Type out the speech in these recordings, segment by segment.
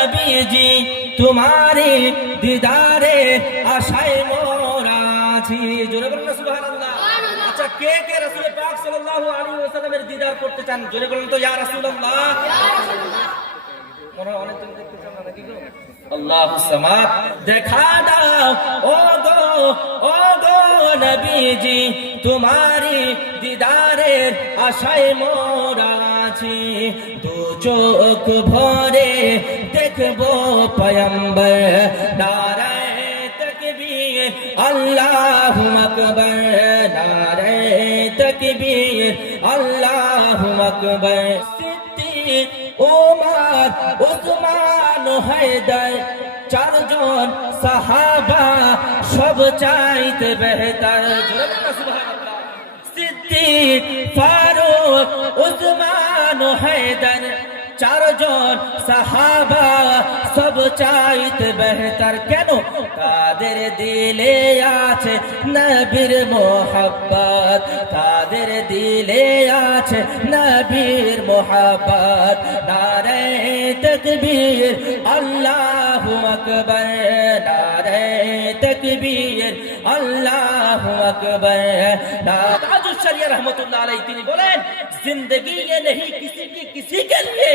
নবীজি তোমারি দিদারে আশায় মোরা আছি। জোরে বলুন না সুবহানাল্লাহ। আচ্ছা, কে কে রাসূল পাক সাল্লাল্লাহু আলাইহি ওয়াসাল্লামের দিদার করতে চান? জোরে বলুন তো ইয়া রাসূলুল্লাহ। মনে অনেকজন দেখতে চান না নাকি গো? আল্লাহুস সামাদ। দেখা দাও ও গো নবীজি তোমারি দিদারের আশায় মোরা আছি। দু চোখ ভরে দেখবো পয়গম্বর, নারায়ে তাকবীর আল্লাহু আকবার, নারায়ে তাকবীর আল্লাহু আকবার। সিদ্দিক ওমর উসমান হায়দার চারজন সাহাবা সব চাইতে বেহতর। সুবহানাল্লাহ। সিদ্দিক ফারুক উসমান হায়দার চারজন সাহাবা সব চাইতে বেহতর। কেন? তাদের দিলে আছে নবীর মোহাব্বত, তাদের দিলে আছে নবীর মোহাব্বত। নারায়ে তাকবীর আল্লাহু আকবার, নারায়ে তাকবীর আল্লাহু আকবার। তাজুশ শরিয়া रहमतुल्लाह अलैहि তিনি বলেন, जिंदगी ये नहीं किसी की किसी के लिए,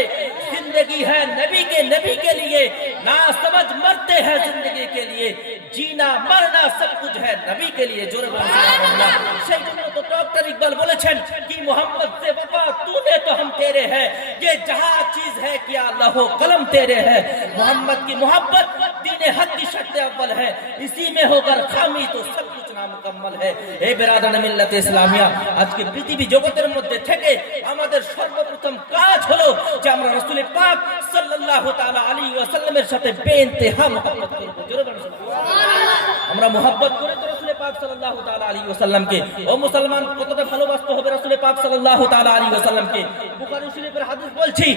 जिंदगी है नबी के लिए। ना समझ मरते हैं जिंदगी के लिए, जीना मरना सब कुछ है नबी के लिए। जोरे बोलो सुभान अल्लाह। সেই জন্য তো ডক্টর ইকবাল বলেছেন कि मोहम्मद से वफा तूने तो हम तेरे हैं, ये जहां चीज है क्या लहो कलम तेरे है। मोहम्मद की मोहब्बत दीने हक की शर्त अव्वल है, इसी में होकर खामी तो सब कुछ नामुकम्मल है। ए बिरादरान मिल्लत इस्लामिया, আজকে পৃথিবী জগতের মধ্যে থেকে আমাদের সর্বপ্রথম কাজ হলো যে আমরা রাসূল পাক সাল্লাল্লাহু তাআলা আলাইহি ওয়াসাল্লামের সাথে বেইনতেহা মুহাব্বত করব। জোরে বলুন সুবহানাল্লাহ। আমরা মুহাব্বত করে তো রাসূল পাক সাল্লাল্লাহু তাআলা আলাইহি ওয়াসাল্লামকে, ও মুসলমান কতটা ভালোবাসতে হবে রাসূল পাক সাল্লাল্লাহু তাআলা আলাইহি ওয়াসাল্লামকে। বুখারী শরীফের হাদিস বলছি,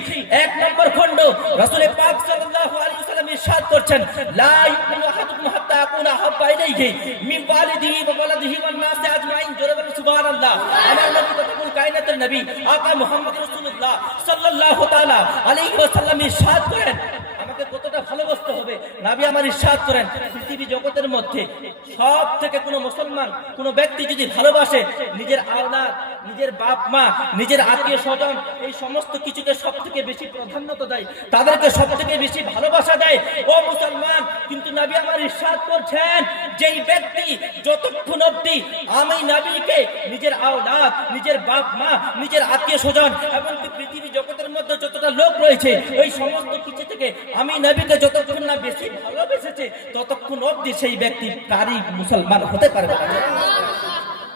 1 নম্বর খণ্ড, রাসূল পাক সাল্লাল্লাহু আলাইহি ওয়াসাল্লাম ইরশাদ করছেন, লা ইউমিনু আহাদুকুম হাত্তা আকুনা হাব্বা ইলাইহি মিন ওয়ালিদিহি ওয়া ওয়ালাদিহি ওয়ান নাসি আজমাইন। জোরে বলুন সুবহানাল্লাহ। আমার নবী তো কুল কায়নাতের নবী আকা মুহাম্মদ রাসূলুল্লাহ সাল্লাল্লাহু তাআলা আলাইহি ওয়াসাল্লাম ইরশাদ করেন আমাকে কতটা ভালোবাসতে হবে। নবী আমার ইরশাদ করেন, পৃথিবী জগতের মধ্যে সব থেকে কোনো মুসলমান কোনো ব্যক্তি যদি ভালোবাসে নিজের আওলাদ, নিজের বাপ মা, নিজের আত্মীয় স্বজন, এই সমস্ত কিছুকে সব থেকে বেশি প্রাধান্যতা দেয়, তাদেরকে সব থেকে বেশি ভালোবাসা দেয়, ও মুসলমান। কিন্তু নবী আমার ইরশাদ করছেন, যেই ব্যক্তি যতক্ষণ অবধি আমি নবীকে নিজের আওলাদ, নিজের বাপ মা, নিজের আত্মীয় স্বজন এমনকি পৃথিবী জগতের মধ্যে যতটা লোক রয়েছে ওই সমস্ত কিছু থেকে আমি নবীকে যতক্ষণ না বেশি ভালোবেসেছে ততক্ষণ অবধি সেই ব্যক্তি তারই মুসলমান হতে পারবে না,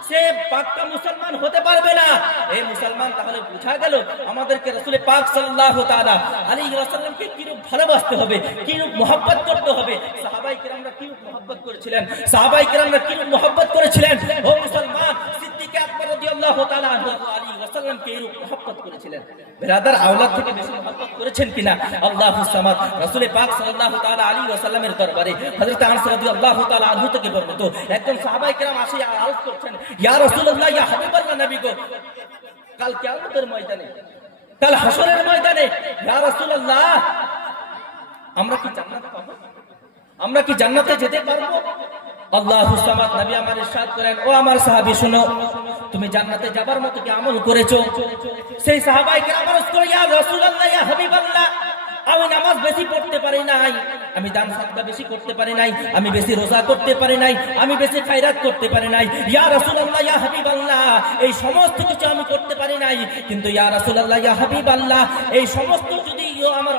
সে পাক্কা মুসলমান হতে পারবে না। এই মুসলমান তাহলে বোঝা গেল আমাদেরকে রাসূল পাক সাল্লাল্লাহু তাআলা আলাইহি ওয়াসাল্লামকে কিরূপ ভালোবাসতে হবে, কিরূপ মুহাব্বত করতে হবে। সাহাবায়ে কেরামরা কিরূপ মুহাব্বত করেছিলেন, সাহাবায়ে কেরামরা কিরূপ মুহাব্বত করেছিলেন। ও মুসলমান, সিদ্দিক আকবর রাদিয়াল্লাহু তাআলা আনহু আলাইহি ওয়াসাল্লামকে কিরূপ মুহাব্বত করেছিলেন। বেরাদার, আওলাদ থেকে বেশি মুহাব্বত করেছেন কিনা? আল্লাহুস সামাদ। রাসূল পাক সাল্লাল্লাহু তাআলা আলাইহি ওয়াসাল্লামের দরবারে হযরত আনস রাদিয়াল্লাহু তাআলা আনহু থেকে বর্ণিত একজন সাহাবায়ে কেরাম আসে আরজ করছেন, ইয়া রাসূলুল্লাহ, ইয়া হাবিবাল্লাহ, নবী গো, কাল কিয়ামতের ময়দানে, কাল হাসরের ময়দানে, ইয়া রাসূলুল্লাহ, আমরা কি জান্নাত পাবো? আমরা কি জান্নাতে যেতে পারবো? আল্লাহুস সামাদ। নবী আমার ইরশাদ করেন, ও আমার সাহাবী শুনো, তুমি জান্নাতে যাবার মতো কি আমল করেছো? সেই সাহাবায়ে কেরাম আরজ করে, ইয়া রাসূলুল্লাহ, ইয়া হাবিবাল্লাহ, আমি নামাজ বেশি পড়তে পারি নাই, আমি দান সাদকা বেশি করতে পারি নাই, আমি বেশি রোজা করতে পারি নাই, আমি বেশি খায়রাত করতে পারি নাই। ইয়া রাসূলুল্লাহ, ইয়া হাবিবাল্লাহ, এই সমস্ত কিছু আমি করতে পারি নাই, কিন্তু ইয়া রাসূলুল্লাহ, ইয়া হাবিবাল্লাহ, এই সমস্ত যদি আমার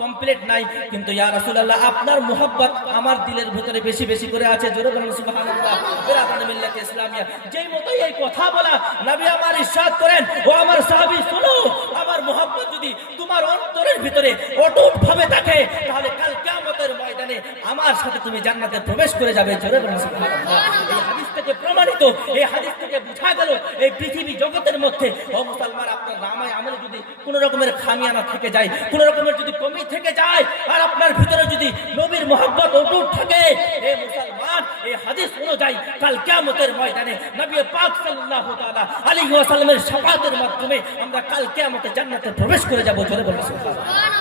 কমপ্লিট নাই, কিন্তু ইয়া রাসূলুল্লাহ আপনার মুহাব্বত আমার দিলের ভিতরে বেশি বেশি করে আছে। জোরে বলুন সুবহানাল্লাহ। বিরাদরান মিল্লাত ইসলামিয়া, যেই মতো এই কথা বলা নবী আমার ইরশাদ করেন, ও আমার সাহাবী শুনো, আমার মুহাব্বত যদি তোমার অন্তরের ভিতরে অটুট ভাবে থাকে তাহলে কাল কিয়ামতের ময়দানে আমার সাথে তুমি জান্নাতে প্রবেশ করে যাবে। জোরে বলুন সুবহানাল্লাহ। এই হাদিস থেকে প্রমাণিত, এই হাদিস থেকে বোঝা গেল এই পৃথিবী জগতের মধ্যে, ও মুসলমান, আপনার নামায় আমলে যদি কোন রকমের খামিয়ানা থেকে যায়, কোন রকমের যদি কমি থেকে যায়, আর আপনার ভিতরে যদি নবীর মুহাব্বত অটুট থাকে, হে মুসলমান, এই হাদিস অনুযায়ী কাল কিয়ামতের ময়দানে নবী পাক সাল্লাল্লাহু তাআলা আলাইহি ওয়াসাল্লামের শাফাআতের মাধ্যমে আমরা কাল কিয়ামতে জান্নাতে প্রবেশ করে যাব। জোরে বলুন সুবহানাল্লাহ।